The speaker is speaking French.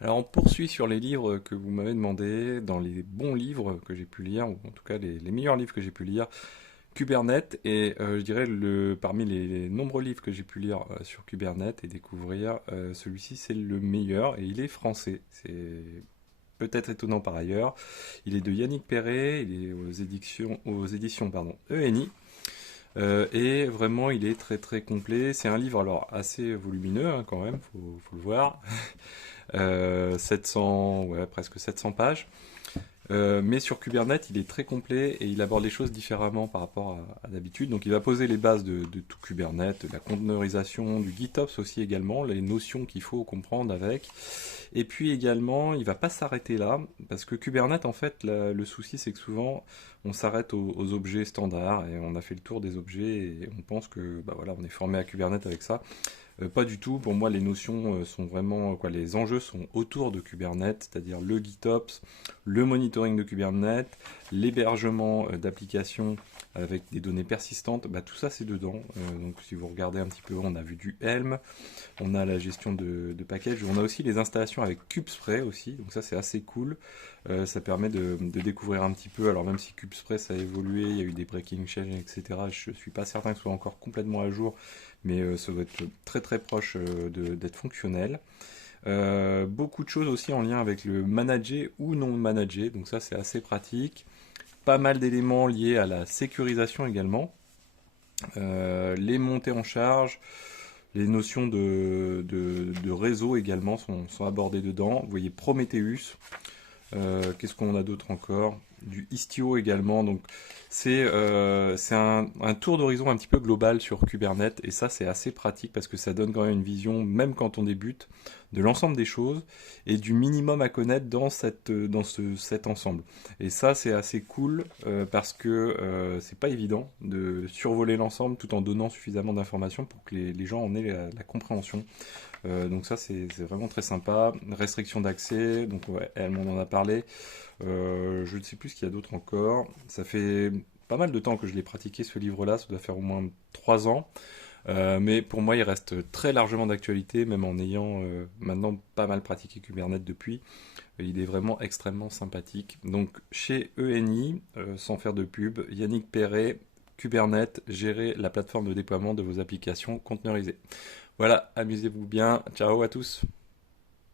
Alors on poursuit sur les livres que vous m'avez demandé, dans les bons livres que j'ai pu lire, ou en tout cas les meilleurs livres que j'ai pu lire, Kubernetes, et je dirais parmi les nombreux livres que j'ai pu lire sur Kubernetes et découvrir, celui-ci c'est le meilleur, et il est français. C'est peut-être étonnant par ailleurs. Il est de Yannick Perret, il est aux éditions ENI. Et vraiment, il est très très complet. C'est un livre alors assez volumineux hein, quand même, faut le voir. 700, ouais, presque 700 pages. Mais sur Kubernetes, il est très complet et il aborde les choses différemment par rapport à d'habitude. Donc il va poser les bases de tout Kubernetes, de la conteneurisation, du GitOps aussi également, les notions qu'il faut comprendre avec. Et puis également, il va pas s'arrêter là, parce que Kubernetes, en fait, le souci c'est que souvent on s'arrête aux objets standards et on a fait le tour des objets et on pense que bah voilà, on est formé à Kubernetes avec ça. Pas du tout. Pour moi, les notions sont vraiment quoi. Les enjeux sont autour de Kubernetes, c'est-à-dire le GitOps, le monitoring de Kubernetes, l'hébergement d'applications avec des données persistantes. Bah, tout ça, c'est dedans. Donc, si vous regardez un petit peu, on a vu du Helm, on a la gestion de packages, on a aussi les installations avec Kubespray aussi. Donc ça, c'est assez cool. Ça permet de découvrir un petit peu. Alors même si Kubespray ça a évolué, il y a eu des breaking changes, etc. Je suis pas certain que ce soit encore complètement à jour, mais ça doit être très très proche d'être fonctionnel. Beaucoup de choses aussi en lien avec le manager ou non manager, donc ça c'est assez pratique. Pas mal d'éléments liés à la sécurisation également. Les montées en charge, les notions de réseau également sont abordées dedans. Vous voyez Prometheus, qu'est-ce qu'on a d'autre encore? Du Istio également. Donc c'est un tour d'horizon un petit peu global sur Kubernetes et ça c'est assez pratique parce que ça donne quand même une vision, même quand on débute, de l'ensemble des choses et du minimum à connaître dans cet ensemble. Et ça c'est assez cool parce que c'est pas évident de survoler l'ensemble tout en donnant suffisamment d'informations pour que les gens en aient la compréhension. Donc ça c'est vraiment très sympa. Restriction d'accès, donc ouais, elle m'en en a parlé. Je ne sais plus ce qu'il y a d'autre encore. Ça fait pas mal de temps que je l'ai pratiqué ce livre-là, ça doit faire au moins 3 ans. Mais pour moi il reste très largement d'actualité, même en ayant maintenant pas mal pratiqué Kubernetes depuis. Il est vraiment extrêmement sympathique. Donc chez ENI, sans faire de pub, Yannick Perret, Kubernetes, gérer la plateforme de déploiement de vos applications conteneurisées. Voilà, amusez-vous bien. Ciao à tous.